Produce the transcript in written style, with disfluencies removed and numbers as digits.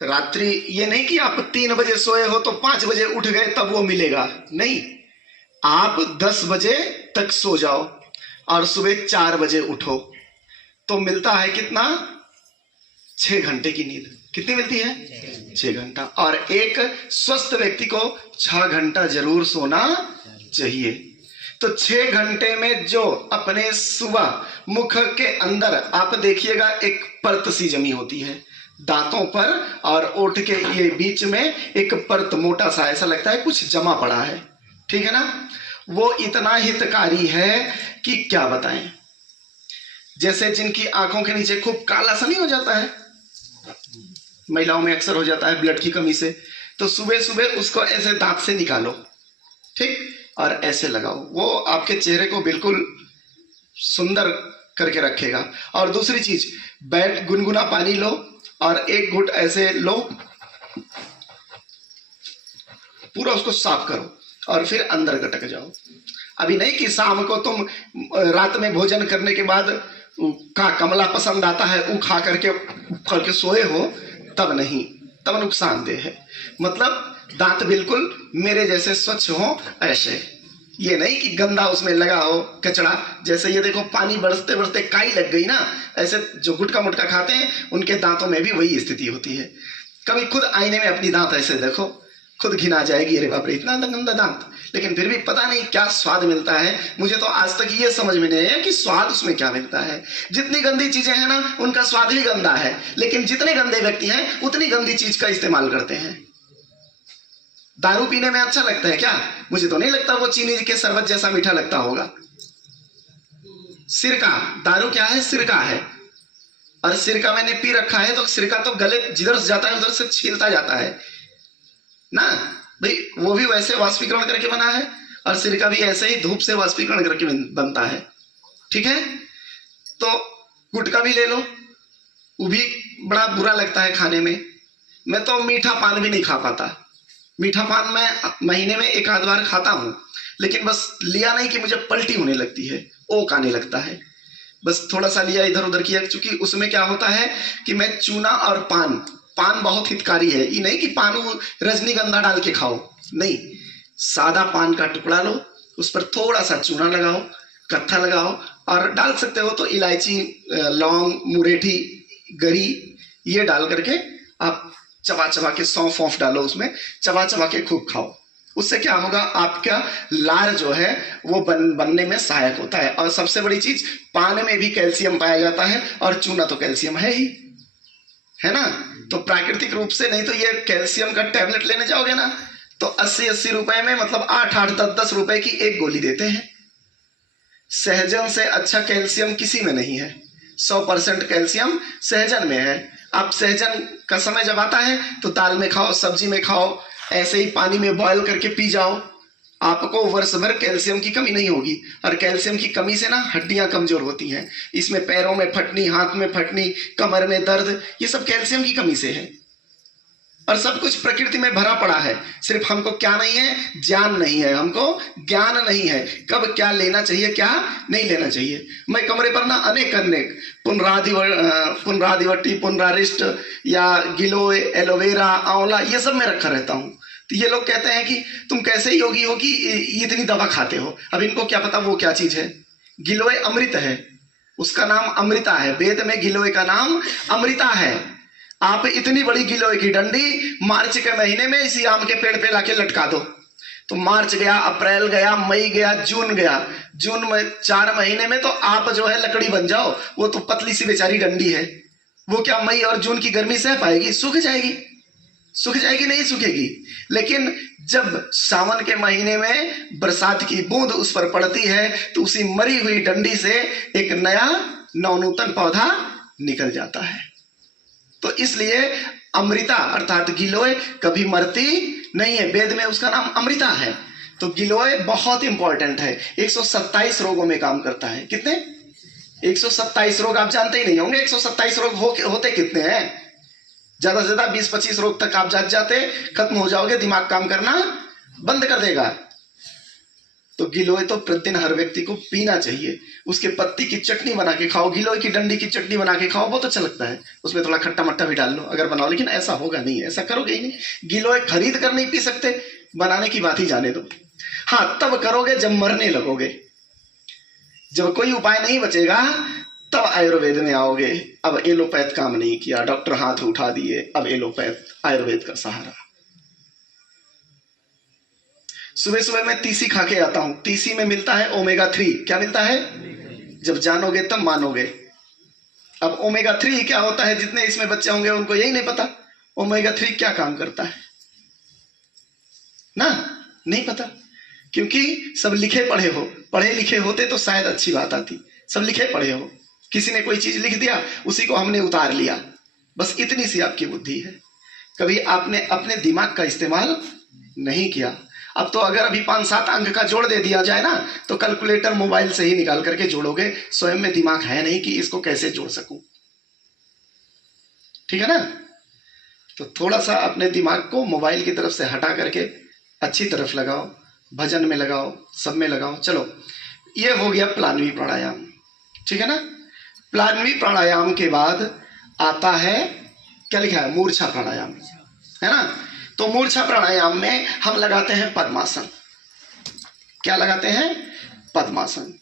रात्रि ये नहीं कि आप 3 बजे सोए हो तो 5 बजे उठ गए तब वो मिलेगा, नहीं। आप 10 बजे तक सो जाओ और सुबह 4 बजे उठो तो मिलता है कितना? 6 घंटे की नींद। कितनी मिलती है? 6 घंटा। और एक स्वस्थ व्यक्ति को 6 घंटा जरूर सोना चाहिए। तो 6 घंटे में जो अपने सुबह मुख के अंदर आप देखिएगा एक परत सी जमी होती है दांतों पर और ओठ के ये बीच में एक परत मोटा सा, ऐसा लगता है कुछ जमा पड़ा है, ठीक है ना। वो इतना हितकारी है कि क्या बताएं। जैसे जिनकी आंखों के नीचे खूब काला सा नहीं हो जाता है, महिलाओं में अक्सर हो जाता है ब्लड की कमी से, तो सुबह सुबह उसको ऐसे दांत से निकालो, ठीक, और ऐसे लगाओ, वो आपके चेहरे को बिल्कुल सुंदर करके रखेगा। और दूसरी चीज, बैठ गुनगुना पानी लो और एक घुट ऐसे लो, पूरा उसको साफ करो और फिर अंदर गटक जाओ। अभी नहीं कि शाम को तुम रात में भोजन करने के बाद का कमला पसंद आता है वो खा करके सोए हो, तब नहीं, तब नुकसानदेह है। मतलब दांत बिल्कुल मेरे जैसे स्वच्छ हो, ऐसे, ये नहीं कि गंदा उसमें लगा हो कचरा। जैसे ये देखो पानी बरसते बरसते काई लग गई ना, ऐसे जो गुटका मुटका खाते हैं उनके दांतों में भी वही स्थिति होती है। कभी खुद आईने में अपनी दांत ऐसे देखो, खुद घिना जाएगी, अरे बाप रे इतना गंदा दांत, लेकिन फिर भी पता नहीं क्या स्वाद मिलता है। मुझे तो आज तक ये समझ में नहीं आया कि स्वाद उसमें क्या मिलता है। जितनी गंदी चीजें हैं ना उनका स्वाद भी गंदा है, लेकिन जितने गंदे व्यक्ति हैं उतनी गंदी चीज का इस्तेमाल करते हैं। दारू पीने में अच्छा लगता है क्या? मुझे तो नहीं लगता वो चीनी के शरबत जैसा मीठा लगता होगा। सिरका, दारू क्या है? सिरका है। और सिरका मैंने पी रखा है तो सिरका तो गले जिधर से जाता है उधर से छीलता जाता है ना भाई। वो भी वैसे वाष्पीकरण करके बना है और सिरका भी ऐसे ही धूप से वाष्पीकरण करके बनता है, ठीक है। तो गुटखा भी ले लो, वो भी बड़ा बुरा लगता है खाने में। मैं तो मीठा पान भी नहीं खा पाता। मीठा पान मैं महीने में एक आध बार खाता हूं, लेकिन बस लिया नहीं कि मुझे पलटी होने लगती है, ओक आने लगता है। बस थोड़ा सा लिया, इधर उधर किया, क्योंकि उसमें क्या होता है कि मैं चूना और पान बहुत हितकारी है। ये नहीं कि पान रजनीगंधा डाल के खाओ, नहीं, सादा पान का टुकड़ा लो, उस पर थोड़ा सा चूना लगाओ, कत्था लगाओ, और डाल सकते हो तो इलायची, लौंग, मुरेठी, गरी, ये डाल करके आप चबा चबा के, सौंफ वौंफ डालो उसमें, चबा चबा के खूब खाओ। उससे क्या होगा, आपका लार जो है वो बनने में सहायक होता है। और सबसे बड़ी चीज, पान में भी कैल्शियम पाया जाता है और चूना तो कैल्शियम है ही, है ना। तो प्राकृतिक रूप से, नहीं तो ये कैल्शियम का टैबलेट लेने जाओगे ना तो 80-80 रुपए में, मतलब 8-8, 10-10 रुपए की एक गोली देते हैं। सहजन से अच्छा कैल्शियम किसी में नहीं है। 100% कैल्शियम सहजन में है। आप सहजन का समय जब आता है तो दाल में खाओ, सब्जी में खाओ, ऐसे ही पानी में बॉयल करके पी जाओ, आपको वर्ष भर कैल्शियम की कमी नहीं होगी। और कैल्शियम की कमी से ना हड्डियां कमजोर होती हैं, इसमें पैरों में फटनी, हाथ में फटनी, कमर में दर्द, ये सब कैल्शियम की कमी से है। और सब कुछ प्रकृति में भरा पड़ा है, सिर्फ हमको क्या नहीं है, ज्ञान नहीं है, हमको ज्ञान नहीं है कब क्या लेना चाहिए, क्या नहीं लेना चाहिए। मैं कमरे पर ना अनेक पुनरादिवटी, पुनरारिष्ट या गिलोय, एलोवेरा, आंवला, ये सब मैं रखा रहता हूँ। तो ये लोग कहते हैं कि तुम कैसे योगी हो कि इतनी दवा खाते हो। अब इनको क्या पता वो क्या चीज है। गिलोय अमृत है, उसका नाम अमृता है, वेद में गिलोय का नाम अमृता है। आप इतनी बड़ी गिलोय की डंडी मार्च के महीने में इसी आम के पेड़ पे लाके लटका दो, तो मार्च गया, अप्रैल गया, मई गया, जून गया, जून में 4 महीने में तो आप जो है लकड़ी बन जाओ। वो तो पतली सी बेचारी डंडी है, वो क्या मई और जून की गर्मी सह पाएगी? सूख जाएगी, सूख जाएगी, नहीं सूखेगी। लेकिन जब सावन के महीने में बरसात की बूंद उस पर पड़ती है तो उसी मरी हुई डंडी से एक नया नवनूतन पौधा निकल जाता है। तो इसलिए अमृता अर्थात गिलोय कभी मरती नहीं है, वेद में उसका नाम अमृता है। तो गिलोय बहुत इंपॉर्टेंट है, 127 रोगों में काम करता है। कितने? 127 रोग। आप जानते ही नहीं होंगे 127 रोग होते कितने हैं। ज्यादा से ज्यादा 20-25 रोग तक आप जाते, खत्म हो जाओगे, दिमाग काम करना बंद कर देगा। तो गिलोय तो प्रतिदिन हर व्यक्ति को पीना चाहिए। उसके पत्ती की चटनी बना के खाओ, गिलोय की डंडी की चटनी बना के खाओ, बहुत अच्छा लगता है। उसमें थोड़ा खट्टा मट्टा भी डाल लो अगर बनाओ, लेकिन ऐसा होगा नहीं, ऐसा करोगे ही नहीं। गिलोय खरीद कर नहीं पी सकते, बनाने की बात ही जाने दो। हाँ, तब करोगे जब मरने लगोगे, जब कोई उपाय नहीं बचेगा तब आयुर्वेद में आओगे। अब एलोपैथ काम नहीं किया, डॉक्टर हाथ उठा दिए, अब एलोपैथ आयुर्वेद का सहारा। सुबह सुबह मैं तीसी खा के आता हूं, तीसी में मिलता है ओमेगा 3। क्या मिलता है? जब जानोगे तब मानोगे। अब ओमेगा 3 क्या होता है, जितने इसमें बच्चे होंगे उनको यही नहीं पता ओमेगा 3 क्या काम करता है ना, नहीं पता, क्योंकि सब लिखे पढ़े हो। पढ़े लिखे होते तो शायद अच्छी बात आती। सब लिखे पढ़े हो, किसी ने कोई चीज लिख दिया, उसी को हमने उतार लिया, बस इतनी सी आपकी बुद्धि है। कभी आपने अपने दिमाग का इस्तेमाल नहीं किया। अब तो अगर अभी 5-7 अंक का जोड़ दे दिया जाए ना, तो कैलकुलेटर मोबाइल से ही निकाल करके जोड़ोगे। स्वयं में दिमाग है नहीं कि इसको कैसे जोड़ सकूं। ठीक है ना? तो थोड़ा सा अपने दिमाग को मोबाइल की तरफ से हटा करके अच्छी तरफ लगाओ, भजन में लगाओ, सब में लगाओ। चलो, ये हो गया प्लानवी प्राणायाम। ठीक है ना? प्लानवी प्राणायाम के बाद आता है, क्या लिखा है, मूर्छा प्राणायाम, है ना? तो मूर्छा प्राणायाम में हम लगाते हैं पद्मासन। क्या लगाते हैं? पद्मासन।